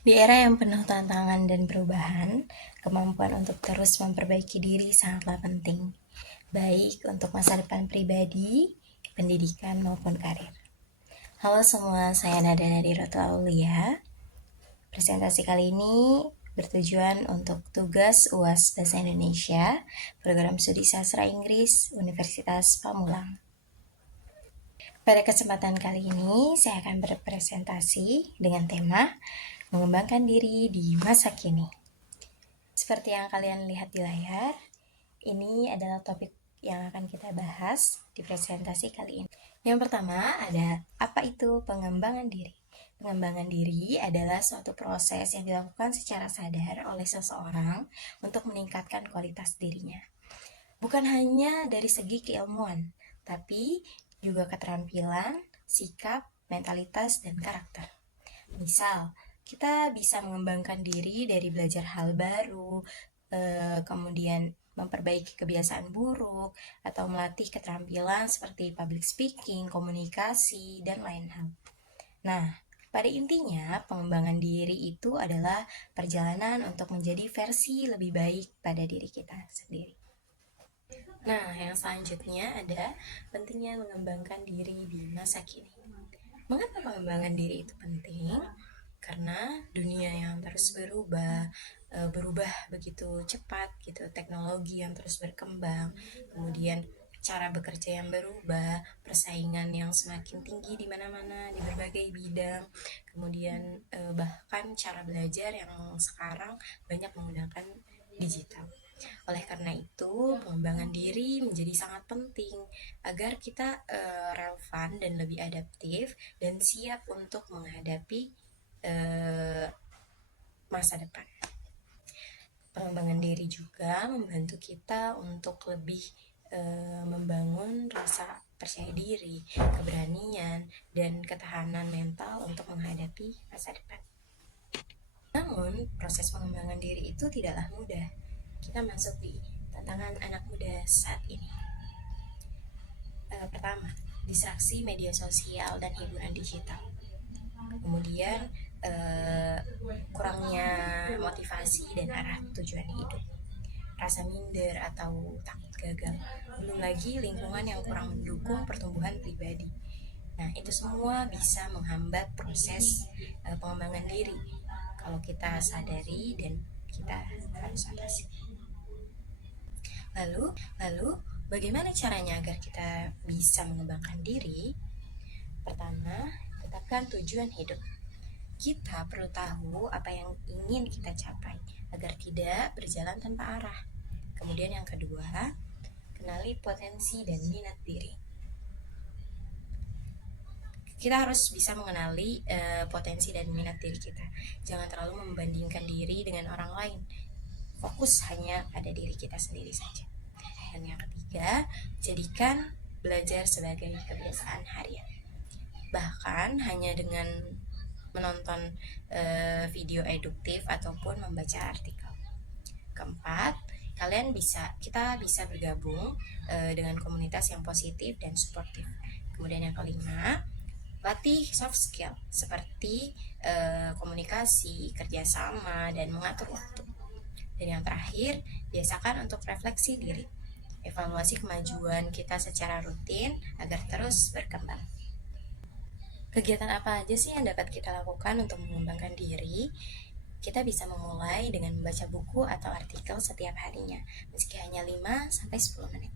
Di era yang penuh tantangan dan perubahan, kemampuan untuk terus memperbaiki diri sangatlah penting, baik untuk masa depan pribadi, pendidikan maupun karir. Halo semua, saya Nada Nadiroto Aulia. Presentasi kali ini bertujuan untuk tugas UAS Bahasa Indonesia, Program Studi Sastra Inggris, Universitas Pamulang. Pada kesempatan kali ini, saya akan berpresentasi dengan tema mengembangkan diri di masa kini. Seperti yang kalian lihat di layar, ini adalah topik yang akan kita bahas di presentasi kali ini. Yang pertama ada apa itu pengembangan diri. Pengembangan diri adalah suatu proses yang dilakukan secara sadar oleh seseorang untuk meningkatkan kualitas dirinya. Bukan hanya dari segi keilmuan, tapi juga keterampilan, sikap, mentalitas, dan karakter. Misal, kita bisa mengembangkan diri dari belajar hal baru, kemudian memperbaiki kebiasaan buruk, atau melatih keterampilan seperti public speaking, komunikasi, dan lain hal. Nah, pada intinya, pengembangan diri itu adalah perjalanan untuk menjadi versi lebih baik pada diri kita sendiri. Nah, yang selanjutnya ada pentingnya mengembangkan diri di masa kini. Mengapa pengembangan diri itu penting? Karena dunia yang terus berubah begitu cepat gitu, teknologi yang terus berkembang, kemudian cara bekerja yang berubah, persaingan yang semakin tinggi di mana-mana di berbagai bidang, kemudian bahkan cara belajar yang sekarang banyak menggunakan digital. Oleh karena itu, pengembangan diri menjadi sangat penting agar kita relevan dan lebih adaptif dan siap untuk menghadapi masa depan. Pengembangan diri juga membantu kita untuk lebih membangun rasa percaya diri, keberanian, dan ketahanan mental untuk menghadapi masa depan. Namun, proses pengembangan diri itu tidaklah mudah. Kita masuk di tantangan anak muda saat ini. Pertama, distraksi media sosial dan hiburan digital. Kemudian kurangnya motivasi dan arah tujuan hidup, rasa minder atau takut gagal, belum lagi lingkungan yang kurang mendukung pertumbuhan pribadi. Nah, itu semua bisa menghambat proses pengembangan diri kalau kita sadari dan kita harus atasi. Lalu bagaimana caranya agar kita bisa mengembangkan diri? Pertama, tetapkan tujuan hidup. Kita perlu tahu apa yang ingin kita capai agar tidak berjalan tanpa arah. Kemudian yang kedua, kenali potensi dan minat diri. Kita harus bisa mengenali potensi dan minat diri kita. Jangan terlalu membandingkan diri dengan orang lain. Fokus hanya pada diri kita sendiri saja. Dan yang ketiga, jadikan belajar sebagai kebiasaan harian. Bahkan hanya dengan menonton video eduktif ataupun membaca artikel. Keempat, kita bisa bergabung dengan komunitas yang positif dan suportif. Kemudian yang kelima, latih soft skill seperti komunikasi, kerjasama, dan mengatur waktu. Dan yang terakhir, biasakan untuk refleksi diri. Evaluasi kemajuan kita secara rutin agar terus berkembang. Kegiatan apa aja sih yang dapat kita lakukan untuk mengembangkan diri? Kita bisa memulai dengan membaca buku atau artikel setiap harinya, meski hanya 5-10 menit.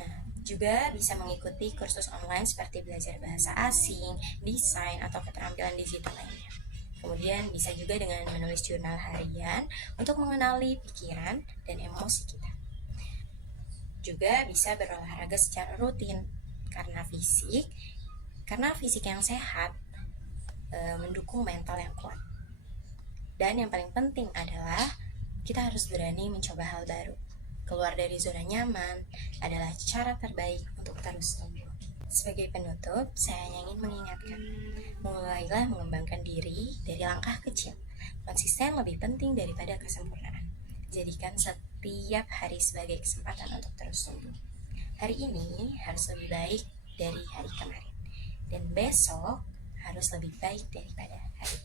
Nah, juga bisa mengikuti kursus online seperti belajar bahasa asing, desain, atau keterampilan digital lainnya. Kemudian bisa juga dengan menulis jurnal harian untuk mengenali pikiran dan emosi kita. Juga bisa berolahraga secara rutin karena fisik yang sehat mendukung mental yang kuat. Dan yang paling penting adalah kita harus berani mencoba hal baru. Keluar dari zona nyaman adalah cara terbaik untuk terus tumbuh. Sebagai penutup, saya ingin mengingatkan, mulailah mengembangkan diri dari langkah kecil. Konsisten lebih penting daripada kesempurnaan. Jadikan setiap hari sebagai kesempatan untuk terus tumbuh. Hari ini harus lebih baik dari hari kemarin, dan besok harus lebih baik daripada hari